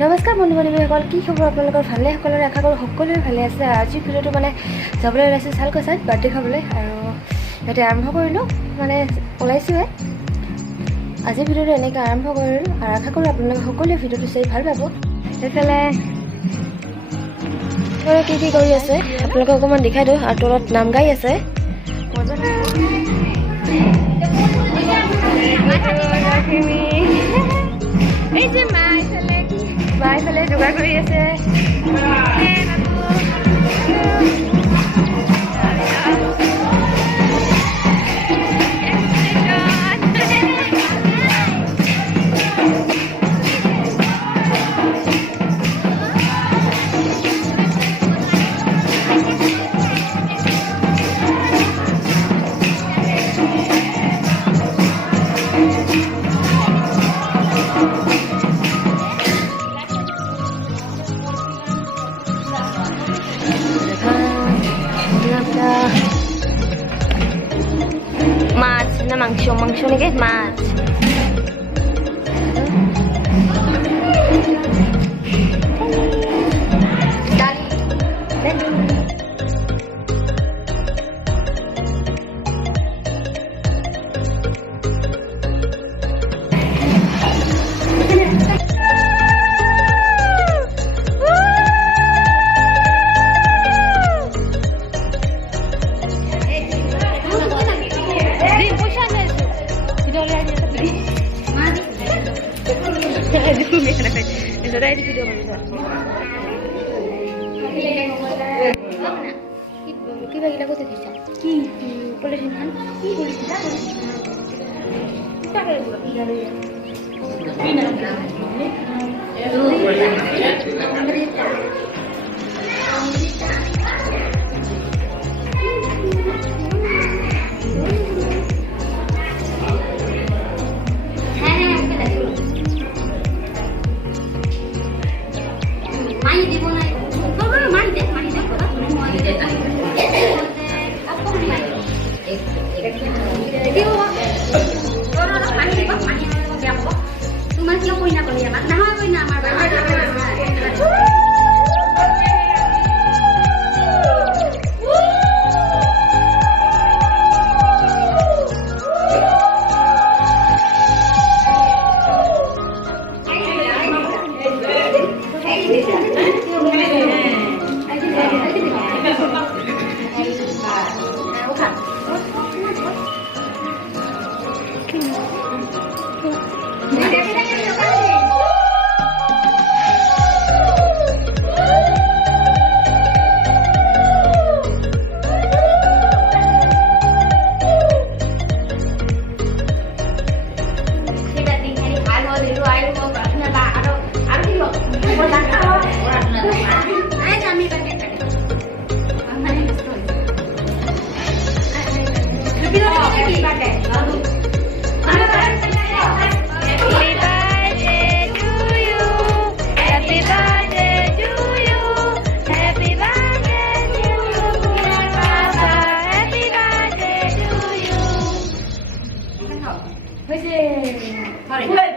নমস্কাৰ বন্ধু বান্ধৱীসকল, কি খবৰ আপোনালোকৰ? ভালে সকলোৰে আশা কৰোঁ সকলোৱে ভালে আছে। আজিৰ ভিডিঅ'টো মানে যাবলৈ ওলাইছোঁ চালকচাত বাৰ্থডে খাবলৈ, আৰু ইয়াতে আৰম্ভ কৰিলোঁ, মানে ওলাইছোঁহে। আজিৰ ভিডিঅ'টো এনেকৈ আৰম্ভ কৰিলোঁ আৰু আশা কৰোঁ আপোনালোকে সকলোৱে ভিডিঅ'টো চাই ভাল পাব। সেইফালে কি কি কৰি আছে আপোনালোকে অকণমান দেখাই দিওঁ, আৰু তলত নাম গাই আছে। এইফালে যোগাৰ কৰি আছে। মাছ না মাংস? মাংস নাকি মাছ? কিবা গিলা কথা দিছা কি পলিথিন খান কি কৰিছা? Sorry.